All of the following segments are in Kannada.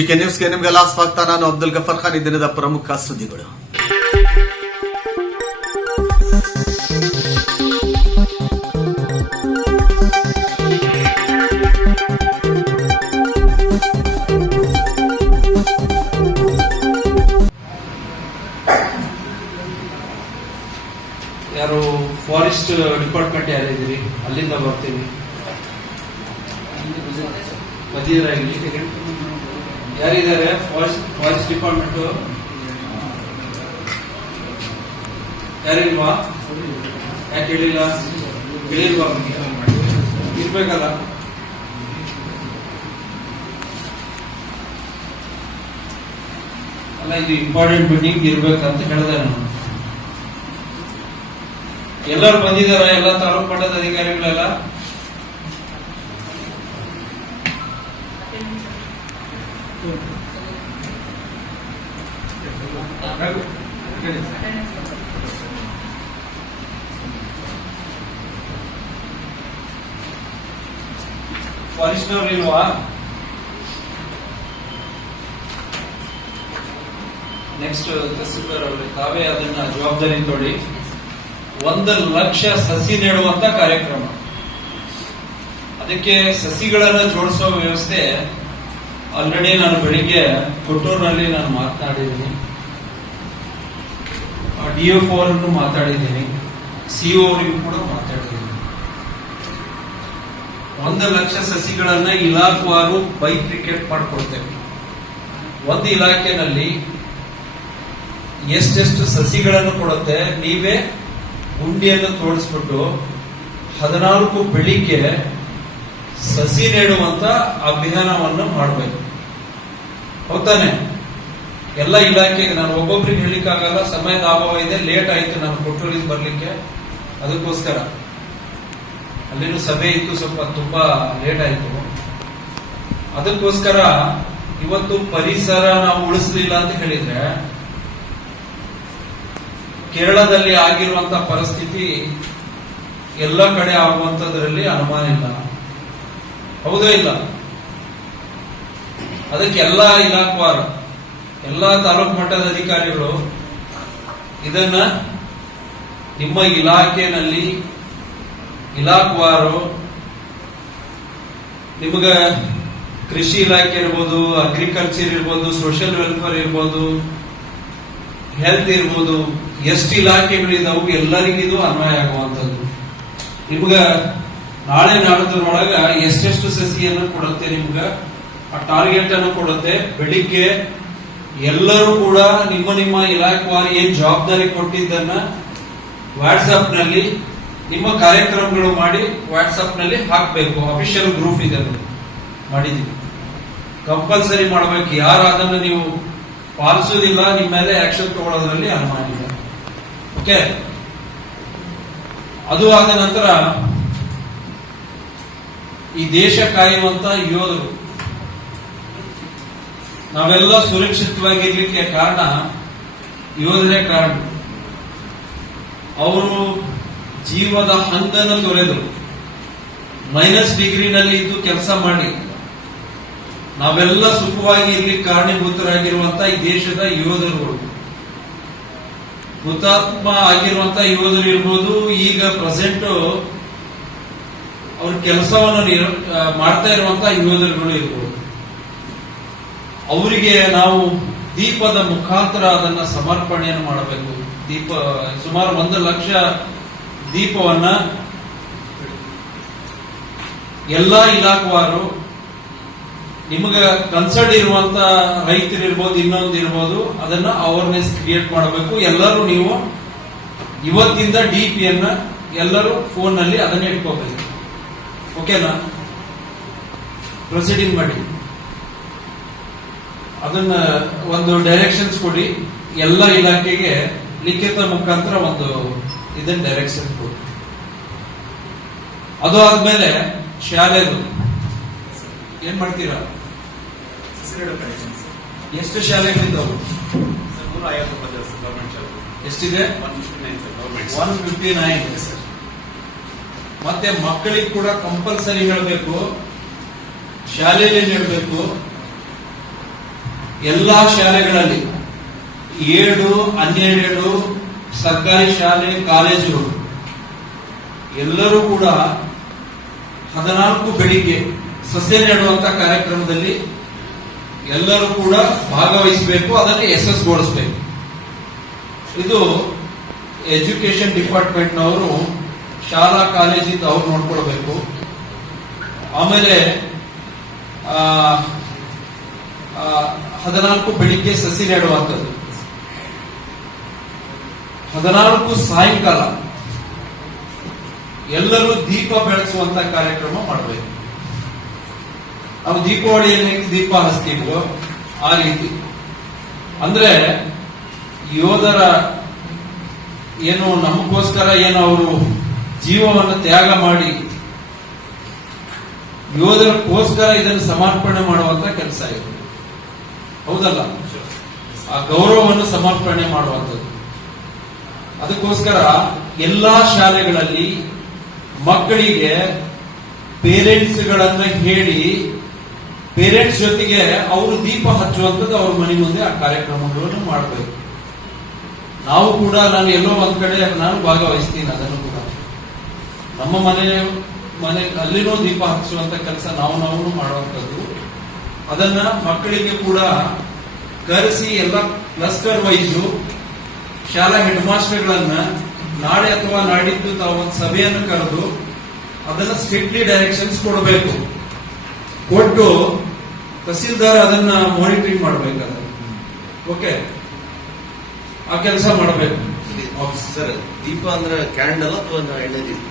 ಜಿಕೆ ನ್ಯೂಸ್ಗೆ ನಿಮಗೆಲ್ಲ ಸ್ವಾಗತ ನಾನು ಅಬ್ದುಲ್ ಗಫರ್ ಖಾನ್ ಈ ದಿನದ ಪ್ರಮುಖ ಸುದ್ದಿಗಳು. ಯಾರು ಫಾರೆಸ್ಟ್ ಡಿಪಾರ್ಟ್ಮೆಂಟ್ ಯಾರಿದ್ದೀರಿ ಅಲ್ಲಿಂದ ಬರ್ತೀವಿ ಬದಿಯರಾಗಿ ಯಾರಿದ್ದಾರೆ? ಫಾರೆಸ್ಟ್ ಫಾರೆಸ್ಟ್ ಡಿಪಾರ್ಟ್ಮೆಂಟ್ ಯಾರಿಲ್ವಾ? ಯಾಕೆ ಹೇಳಿಲ್ಲ ಹೇಳಿಲ್ವಾ ಇರ್ಬೇಕಲ್ಲ. ಅಲ್ಲ, ಇದು ಇಂಪಾರ್ಟೆಂಟ್ ಮೀಟಿಂಗ್ ಇರ್ಬೇಕಂತ ಹೇಳಿದೆ ನಾನು. ಎಲ್ಲರೂ ಬಂದಿದ್ದಾರೆ? ಎಲ್ಲ ತಾಲೂಕು ಮಟ್ಟದ ಅಧಿಕಾರಿಗಳೆಲ್ಲ? ಫಾರೆಸ್ಟ್ನವ್ರು ನೆಕ್ಸ್ಟ್ ತಹಸೀಲ್ದಾರ್ ಅವರು, ತಾವೇ ಅದನ್ನ ಜವಾಬ್ದಾರಿ ತೊಳಿ ಒಂದು ಲಕ್ಷ ಸಸಿ ನೆಡುವಂತ ಕಾರ್ಯಕ್ರಮ. ಅದಕ್ಕೆ ಸಸಿಗಳನ್ನು ಜೋಡಿಸುವ ವ್ಯವಸ್ಥೆ ಆಲ್ರೆಡಿ ನಾನು ಬೆಳಿಗ್ಗೆ ಕೊಟ್ಟೂರಿನಲ್ಲಿ ನಾನು ಮಾತನಾಡಿದ್ದೀನಿ. ಡಿ ಎಫ್ ಅವರನ್ನು ಮಾತಾಡಿದ್ದೀನಿ. ಸಿಒ ಅವರಿಗೂ ಕೂಡ ಮಾತಾಡಿದ್ದೀನಿ. ಒಂದು ಲಕ್ಷ ಸಸಿಗಳನ್ನ ಇಲಾಖವಾರು ಬೈ ಕ್ರಿಕೆಟ್ ಮಾಡಿಕೊಡ್ತೇವೆ. ಒಂದು ಇಲಾಖೆನಲ್ಲಿ ಎಷ್ಟೆಷ್ಟು ಸಸಿಗಳನ್ನು ಕೊಡುತ್ತೆ ನೀವೇ ಗುಂಡಿಯನ್ನು ತೋರಿಸ್ಬಿಟ್ಟು ಹದಿನಾಲ್ಕು ಬೆಳಿಗ್ಗೆ ಸಸಿ ನೆಡುವಂತ ಅಭಿಯಾನವನ್ನು ಮಾಡಬೇಕು. ಹೌದಾನೆ. ಎಲ್ಲ ಇಲಾಖೆಗೆ ನಾನು ಒಬ್ಬೊಬ್ರಿಗೆ ಹೇಳಿಕ್ಕಾಗಲ್ಲ ಸಮಯದ ಅಭಾವ ಇದೆ ಲೇಟ್ ಆಯ್ತು ನಾನು ಕೊಟ್ಟೂರಿಗೆ ಬರ್ಲಿಕ್ಕೆ. ಅದಕ್ಕೋಸ್ಕರ. ಅಲ್ಲಿನ ಸಭೆ ಇತ್ತು, ಸ್ವಲ್ಪ ತುಂಬಾ ಲೇಟ್ ಆಯ್ತು. ಅದಕ್ಕೋಸ್ಕರ ಇವತ್ತು ಪರಿಸರ ನಾವು ಉಳಿಸ್ಲಿಲ್ಲ ಅಂತ ಹೇಳಿದ್ರೆ, ಕೇರಳದಲ್ಲಿ ಆಗಿರುವಂತ ಪರಿಸ್ಥಿತಿ ಎಲ್ಲ ಕಡೆ ಆಗುವಂತದ್ರಲ್ಲಿ ಅನುಮಾನ ಇಲ್ಲ. ಹೌದೋ ಇಲ್ಲ? ಅದಕ್ಕೆ ಎಲ್ಲಾ ಇಲಾಖವಾರ, ಎಲ್ಲಾ ತಾಲೂಕು ಮಟ್ಟದ ಅಧಿಕಾರಿಗಳು ಇದನ್ನ ನಿಮ್ಮ ಇಲಾಖೆನಲ್ಲಿ ಇಲಾಖವಾರು, ನಿಮಗ ಕೃಷಿ ಇಲಾಖೆ ಇರ್ಬೋದು ಅಗ್ರಿಕಲ್ಚರ್ ಇರ್ಬೋದು ಸೋಷಿಯಲ್ ವೆಲ್ಫೇರ್ ಇರ್ಬೋದು ಹೆಲ್ತ್ ಇರ್ಬೋದು, ಎಷ್ಟು ಇಲಾಖೆಗಳಿದಾವು ಎಲ್ಲರಿಗೂ ಇದು ಅನ್ವಯ ಆಗುವಂತದ್ದು ನಿಮ್ಗ ನಾಳೆ ನಾಡದ್ರೊಳಗ ಎಷ್ಟೆಷ್ಟು ಸಸಿಯನ್ನು ಕೊಡುತ್ತೆ ನಿಮ್ಗ? ಆ ಟಾರ್ಗೆಟ್ ಅನ್ನು ಕೊಡುತ್ತೆ. ಬೆಳಿಗ್ಗೆ ಎಲ್ಲರೂ ಕೂಡ ನಿಮ್ಮ ನಿಮ್ಮ ಇಲಾಖೆವಾರಿ ಏನ್ ಜವಾಬ್ದಾರಿ ಕೊಟ್ಟಿದ್ದನ್ನ ವಾಟ್ಸ್ಆಪ್ನಲ್ಲಿ ನಿಮ್ಮ ಕಾರ್ಯಕ್ರಮಗಳು ಮಾಡಿ ವಾಟ್ಸ್ಆಪ್ನಲ್ಲಿ ಹಾಕ್ಬೇಕು. ಅಫಿಷಿಯಲ್ ಗ್ರೂಪ್ ಇದನ್ನು ಅದು. ಮಾಡಿದೀವಿ ಕಂಪಲ್ಸರಿ ಮಾಡಬೇಕು. ಯಾರು ಅದನ್ನು ನೀವು ಪಾಲಿಸೋದಿಲ್ಲ, ನಿಮ್ಮ ಮೇಲೆ ಆಕ್ಷನ್ ತಗೊಳ್ಳೋದ್ರಲ್ಲಿ ಅನುಮಾನ ಇದೆ ಓಕೆ ಅದು ಆದ ನಂತರ ಈ ದೇಶ ಕಾಯುವಂತ ಯೋಧರು ನಾವೆಲ್ಲ ಸುರಕ್ಷಿತವಾಗಿರ್ಲಿಕ್ಕೆ ಕಾರಣ ಯೋಧರೇ ಕಾರಣ. ಅವರು ಜೀವದ ಹಂಗನ್ನು ತೊರೆದು ಮೈನಸ್ ಡಿಗ್ರಿನಲ್ಲಿ ಇದ್ದು ಕೆಲಸ ಮಾಡಿ, ನಾವೆಲ್ಲ ಸುಖವಾಗಿ ಇರ್ಲಿಕ್ಕೆ ಕಾರಣೀಭೂತರಾಗಿರುವಂತ ಈ ದೇಶದ ಯೋಧರುಗಳು. ಹುತಾತ್ಮ ಆಗಿರುವಂತ ಯೋಧರು ಇರ್ಬೋದು, ಈಗ ಪ್ರೆಸೆಂಟ್ ಅವ್ರ ಕೆಲಸವನ್ನು ಮಾಡ್ತಾ ಇರುವಂತ ಯೋಧರುಗಳು ಇರ್ಬೋದು. ಅವರಿಗೆ ನಾವು ದೀಪದ ಮುಖಾಂತರ ಅದನ್ನ ಸಮರ್ಪಣೆಯನ್ನು ಮಾಡಬೇಕು. ದೀಪ, ಸುಮಾರು ಒಂದು ಲಕ್ಷ ದೀಪವನ್ನ ಎಲ್ಲಾ ಇಲಾಖವಾರು ನಿಮಗ ಕನ್ಸರ್ಡ್ ಇರುವಂತ ರೈತರು ಇರ್ಬೋದು, ಇನ್ನೊಂದು ಇರ್ಬೋದು, ಅದನ್ನ ಅವೇರ್ನೆಸ್ ಕ್ರಿಯೇಟ್ ಮಾಡಬೇಕು. ಎಲ್ಲರೂ ನೀವು ಇವತ್ತಿಂದ ಡಿ ಪಿ ಅನ್ನ ಎಲ್ಲರೂ ಫೋನ್ನಲ್ಲಿ ಅದನ್ನ ಇಟ್ಕೋಬೇಕು. ಓಕೆನಾ ಪ್ರೊಸೀಡಿಂಗ್ ಮಾಡಿ. ಅದನ್ನ ಒಂದು ಡೈರೆಕ್ಷನ್ಸ್ ಕೊಡಿ. ಎಲ್ಲ ಇಲಾಖೆಗೆ ಲಿಖಿತ ಮುಖಾಂತರ ಒಂದು ಇದನ್ನ ಡೈರೆಕ್ಷನ್ ಕೊಡಿ. ಅದು ಆದ್ಮೇಲೆ ಶಾಲೆದು. ಏನ್ ಮಾಡ್ತೀರಾ? ಎಷ್ಟು ಶಾಲೆಗಳಿದ್ದಾವೆ ಎಷ್ಟಿದೆ? ಒನ್ ಫಿಫ್ಟಿ ನೈನ್ ಮತ್ತೆ ಮಕ್ಕಳಿಗೆ ಕೂಡ ಕಂಪಲ್ಸರಿ ಹೇಳಬೇಕು. ಶಾಲೆಯಲ್ಲಿ ನೀಡಬೇಕು ಎಲ್ಲಾ ಶಾಲೆಗಳಲ್ಲಿ ಏಳು, ಹನ್ನೆರಡು ಸರ್ಕಾರಿ ಶಾಲೆ, ಕಾಲೇಜು ಎಲ್ಲರೂ ಕೂಡ ಹದಿನಾಲ್ಕು ಬೆಳಿಗ್ಗೆ ಸಸ್ಯ ನೆಡುವಂತ ಕಾರ್ಯಕ್ರಮದಲ್ಲಿ ಎಲ್ಲರೂ ಕೂಡ ಭಾಗವಹಿಸಬೇಕು, ಅದನ್ನು ಯಶಸ್ಸುಗೊಳಿಸಬೇಕು ಇದು ಎಜುಕೇಶನ್ ಡಿಪಾರ್ಟ್ಮೆಂಟ್ನವರು ಶಾಲಾ ಕಾಲೇಜಿಂದ ಅವ್ರು ನೋಡ್ಕೊಳ್ಬೇಕು. ಆಮೇಲೆ ಹದಿನಾಲ್ಕು ಬೆಳಿಗ್ಗೆ ಸಸಿ ನೆಡುವಂಥದ್ದು. ಹದಿನಾಲ್ಕು ಸಾಯಂಕಾಲ ಎಲ್ಲರೂ ದೀಪ ಬೆಳೆಸುವಂತ ಕಾರ್ಯಕ್ರಮ ಮಾಡಬೇಕು. ನಾವು ದೀಪಾವಳಿಯಲ್ಲಿ ಹೆಂಗೆ ದೀಪ ಹಚ್ತೀವೋ ಆ ರೀತಿ. ಅಂದ್ರೆ ಯೋಧರ ಏನು ನಮಗೋಸ್ಕರ ಏನು ಅವರು ಜೀವವನ್ನು ತ್ಯಾಗ ಮಾಡಿ ಯೋಧರಕ್ಕೋಸ್ಕರ ಇದನ್ನು ಸಮರ್ಪಣೆ ಮಾಡುವಂತ ಕೆಲಸ ಇದು. ಹೌದಲ್ಲ? ಆ ಗೌರವವನ್ನು ಸಮರ್ಪಣೆ ಮಾಡುವಂಥದ್ದು. ಅದಕ್ಕೋಸ್ಕರ ಎಲ್ಲಾ ಶಾಲೆಗಳಲ್ಲಿ ಮಕ್ಕಳಿಗೆ ಪೇರೆಂಟ್ಸ್ ಗಳನ್ನ ಹೇಳಿ ಪೇರೆಂಟ್ಸ್ ಜೊತೆಗೆ ಅವರು ದೀಪ ಹಚ್ಚುವಂಥದ್ದು ಅವ್ರ ಮನೆ ಮುಂದೆ ಆ ಕಾರ್ಯಕ್ರಮಗಳನ್ನು ಮಾಡಬೇಕು. ನಾವು ಕೂಡ ನಾನು ಎಲ್ಲೋ ಒಂದ್ ಕಡೆ ನಾನು ಭಾಗವಹಿಸ್ತೀನಿ ಅದನ್ನು ಕೂಡ. ನಮ್ಮ ಮನೆ ಮನೆ ಅಲ್ಲಿನೂ ದೀಪ ಹಚ್ಚುವಂತ ಕೆಲಸ ನಾವು ನಾವು ಮಾಡುವಂಥದ್ದು. ಅದನ್ನ ಮಕ್ಕಳಿಗೆ ಕೂಡ ಕರೆಸಿ ಎಲ್ಲ ಕ್ಲಸ್ಟರ್ ವೈಸ್ ಶಾಲಾ ಹೆಡ್ ಮಾಸ್ಟರ್ಗಳನ್ನ ನಾಳೆ ಅಥವಾ ನಾಡಿದ್ದು ತಾವು ಒಂದು ಸಭೆಯನ್ನು ಕರೆದು ಅದನ್ನ ಸ್ಟ್ರಿಕ್ಟ್ಲಿ ಡೈರೆಕ್ಷನ್ಸ್ ಕೊಡಬೇಕು ಕೊಟ್ಟು ತಹಸೀಲ್ದಾರ್ ಅದನ್ನ ಮಾನಿಟರಿಂಗ್ ಮಾಡಬೇಕಾದ್ರೆ ಓಕೆ ಆ ಕೆಲಸ ಮಾಡಬೇಕು ಸರ್ ದೀಪ ಅಂದ್ರೆ ಕ್ಯಾಂಡಲ್ ಅಥವಾ ಎಣ್ಣೆ ದೀಪ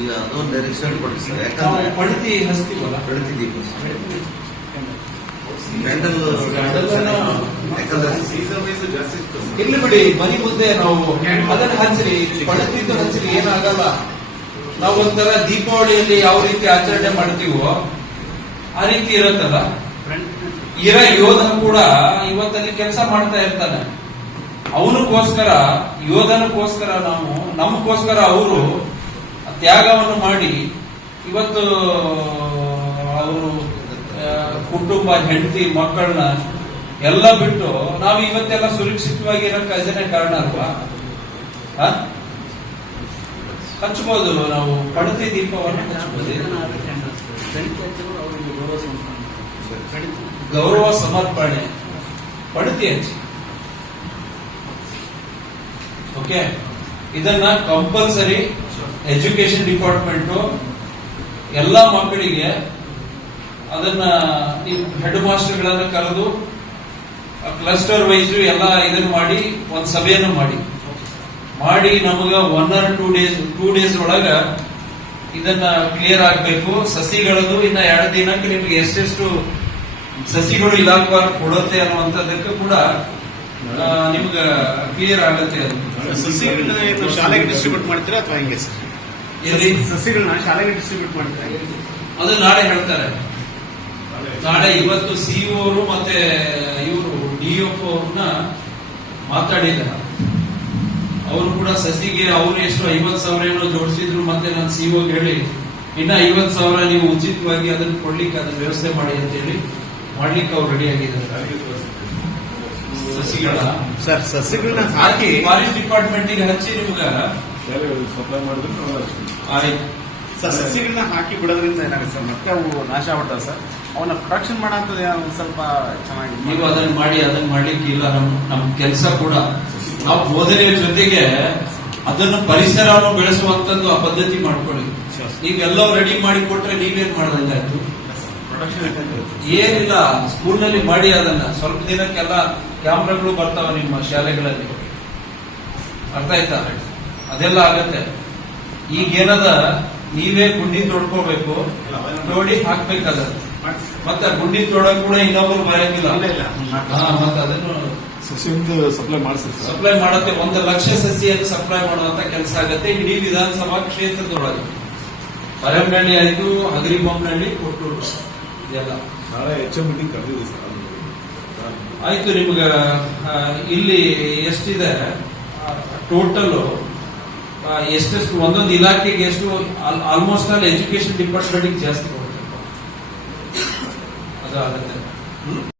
ಈಗ ಅದೊಂದು ಡೈರೆಕ್ಷನ್ ಕೊಡಿ ಸರ್. ಯಾಕಂದ್ರೆ ಪಣತಿ ಹಸ್ತಿವಲ್ಲ ಬೆಳತಿ ದೀಪ ಕ್ಯಾಂಡಲ್ ಯಾಕಂದ್ರೆ ಸೀಸನ್ ವೈಸ್ ಜಾಸ್ತಿ. ಇರ್ಲಿ ಬಿಡಿ ಮನಿ ಮುಂದೆ ನಾವು ಅದನ್ನ ಹಚ್ಚಿರಿ ಪಣತಿದ್ದು ಹಚ್ಚಿರಿ ಏನಾಗಲ್ಲ. ನಾವು ಒಂಥರ ದೀಪಾವಳಿಯಲ್ಲಿ ಯಾವ ರೀತಿ ಆಚರಣೆ ಮಾಡ್ತೀವೋ ಆ ರೀತಿ ಇರುತ್ತಲ್ಲ. ಇರ ಯೋಧನ ಕೂಡ ಇವತ್ತಲ್ಲಿ ಕೆಲಸ ಮಾಡ್ತಾ ಇರ್ತಾನೆ. ಅವನಕ್ಕೋಸ್ಕರ ಯೋಧನಕ್ಕೋಸ್ಕರ ನಾವು ನಮಗೋಸ್ಕರ ಅವರು ತ್ಯಾಗವನ್ನು ಮಾಡಿ ಇವತ್ತು ಅವರು ಕುಟುಂಬ, ಹೆಂಡತಿ, ಮಕ್ಕಳನ್ನ ಎಲ್ಲ ಬಿಟ್ಟು ನಾವು ಇವತ್ತೆಲ್ಲ ಸುರಕ್ಷಿತವಾಗಿ ಇರೋಕೆ ಇದನ್ನೇ ಕಾರಣ ಅಲ್ವಾ? ಹಚ್ಬೋದು ನಾವು, ಕಡತಿ ದೀಪವನ್ನು ಗೌರವ ಸಮರ್ಪಣೆ. ಪಡತಿ ಹಚ್ಚಿ. ಓಕೆ ಇದನ್ನ ಕಂಪಲ್ಸರಿ ಎಜುಕೇಶನ್ ಡಿಪಾರ್ಟ್ಮೆಂಟು ಎಲ್ಲ ಮಕ್ಕಳಿಗೆ ಅದನ್ನ ಹೆಡ್ ಮಾಸ್ಟರ್ಗಳನ್ನು ಕರೆದು ಕ್ಲಸ್ಟರ್ ವೈಸ್ ಎಲ್ಲ ಇದನ್ನ ಮಾಡಿ, ಒಂದು ಸಭೆಯನ್ನು ಮಾಡಿ. ಮಾಡಿ ನಮಗ one or two days two days ಒಳಗ ಇದನ್ನ ಕ್ಲಿಯರ್ ಆಗಬೇಕು. ಸಸಿಗಳದು ಇನ್ನ ಎರಡು ದಿನಕ್ಕೆ ನಿಮ್ಗೆ ಎಷ್ಟೆಷ್ಟು ಸಸಿಗಳು ಇಲಾಖೆ ಕೊಡುತ್ತೆ ಅನ್ನುವಂಥದ್ದಕ್ಕೆ ಕೂಡ ನಿಮ್ಗೆ ಕ್ಲಿಯರ್ ಆಗುತ್ತೆ ಅದು. ಸಸಿಗಳನ್ನ ಶಾಲೆಗೆ ಡಿಸ್ಟ್ರಿಬ್ಯೂಟ್ ಮಾಡ್ತೀರಾ ಅಥವಾ ಹೆಂಗೆ ಸರ್? ಎಲ್ಲಿ? ಸಸಿಗಳನ್ನ ಶಾಲೆಗೆ ಡಿಸ್ಟ್ರಿಬ್ಯೂಟ್ ಮಾಡ್ತಾರೆ ಅದು ನಾಳೆ ಹೇಳ್ತಾರೆ. ನಾಳೆ. ಇವತ್ತು ಸಿಇಒ ಅವರು ಮತ್ತೆ ಇವರು ಡಿಎಫ್ ಅವ್ರನ್ನ ಮಾತಾಡಿದ್ದಾರೆ. ಅವರು ಕೂಡ ಸಸಿಗೆ ಅವರು ಎಷ್ಟು ಐವತ್ ಸಾವಿರ ಏನೋ ಜೋಡಿಸಿದ್ರು ಮತ್ತೆ ನಾನು ಸಿಇಒ ಹೇಳಿ ಇನ್ನ ಐವತ್ ಸಾವಿರ ನೀವು ಉಚಿತವಾಗಿ ಅದನ್ನ ಕೊಡ್ಲಿಕ್ಕೆ ಅದನ್ನ ವ್ಯವಸ್ಥೆ ಮಾಡಿ ಅಂತ ಹೇಳಿ ಮಾಡ್ಲಿಕ್ಕೆ ಅವ್ರು ರೆಡಿ ಆಗಿದ್ದಾರೆ. ಸಸಿಗಳ. ಸರ್ ಸಸಿಗಳನ್ನ ಹಾಕಿ ಹಾಕಿ ಫಾರೆಸ್ಟ್ ಡಿಪಾರ್ಟ್ಮೆಂಟ್ ಹಚ್ಚಿ ನಿಮ್ಗ. ಸಪ್ಲೈ ಮಾಡಿದ್ರೆ ಆಯ್ತು ಸರ್ ಸಸಿಗಳನ್ನ ಹಾಕಿ ಬಿಡೋದ್ರಿಂದ ಏನಾಗುತ್ತೆ ಸರ್? ಮತ್ತೆ ಅವು ನಾಶ ಆಗ್ಬಿಡ್ತಾವೆ ಸರ್? ಅವನ್ನ ಪ್ರೊಡಕ್ಷನ್ ಮಾಡೋಂಥದ್ದು ಏನೋ ಒಂದ್ ಸ್ವಲ್ಪ ಚೆನ್ನಾಗಿ ನೀವು ಅದನ್ನ ಮಾಡಿ ಅದನ್ನ ಮಾಡ್ಲಿಕ್ಕೆ ಇಲ್ಲ ನಮ್ ನಮ್ ಕೆಲಸ ಕೂಡ. ನಾವು ಬೋಧನೆಯ ಜೊತೆಗೆ ಅದನ್ನು ಪರಿಸರವನ್ನು ಬೆಳೆಸುವಂತದ್ದು ಆ ಪದ್ಧತಿ ಮಾಡ್ಕೊಳ್ಳಿ. ನೀವೆಲ್ಲ ರೆಡಿ ಮಾಡಿ ಕೊಟ್ರೆ ನೀವೇನ್ ಮಾಡ್ದಂಗಾಯ್ತು ಪ್ರೊಡಕ್ಷನ್ ಏನಿಲ್ಲ ಸ್ಕೂಲ್ನಲ್ಲಿ ಮಾಡಿ ಅದನ್ನ. ಸ್ವಲ್ಪ ದಿನಕ್ಕೆಲ್ಲ ಕ್ಯಾಮ್ರಾಗಳು ಬರ್ತಾವ ನಿಮ್ಮ ಶಾಲೆಗಳಲ್ಲಿ. ಅರ್ಥ ಆಯ್ತಾ? ಅದೆಲ್ಲ ಆಗತ್ತೆ. ಈಗೇನದ? ನೀವೇ ಗುಂಡಿ ತೊಡ್ಕೋಬೇಕು. ನೋಡಿ ಹಾಕ್ಬೇಕದ ಮತ್ತೆ ಗುಂಡಿ ತೊಡಕ್ ಕೂಡ ಇನ್ನೊಬ್ರು ಬರೆಯಂಗಿಲ್ಲ ಇಲ್ಲ, ಇಲ್ಲ. ಹಾ, ಮತ್ತೆ ಅದನ್ನು ಸಪ್ಲೈ ಮಾಡಿಸ್ತೀವಿ ಸಪ್ಲೈ ಮಾಡುತ್ತೆ. ಒಂದು ಲಕ್ಷ ಸಸಿಯನ್ನು ಸಪ್ಲೈ ಮಾಡುವಂತ ಕೆಲಸ ಆಗತ್ತೆ. ಇಡೀ ವಿಧಾನಸಭಾ ಕ್ಷೇತ್ರದೊಳಗೆ. ಮರಮನಹಳ್ಳಿ ಆಯ್ತು ಹಗರಿಬೊಮ್ಮನಹಳ್ಳಿ ಕೊಟ್ಟೂರು. ಇದೆಲ್ಲ. ನಾಳೆ ಎಚ್ ಎಂ ಮೀಟಿಂಗ್ ಕರೆದಿದೆ ಸರ್ ಆಯ್ತು ನಿಮ್ಗೆ ಇಲ್ಲಿ ಎಷ್ಟಿದೆ? ಟೋಟಲ್ ಎಷ್ಟೆಷ್ಟು ಒಂದೊಂದು ಇಲಾಖೆಗೆ ಎಷ್ಟು ಆಲ್ಮೋಸ್ಟ್ ಆಲ್ ಎಜುಕೇಶನ್ ಡಿಪಾರ್ಟ್ಮೆಂಟ್ ಜಾಸ್ತಿ ಕೊಡ್ಬೇಕು ಅದು ಆಗತ್ತೆ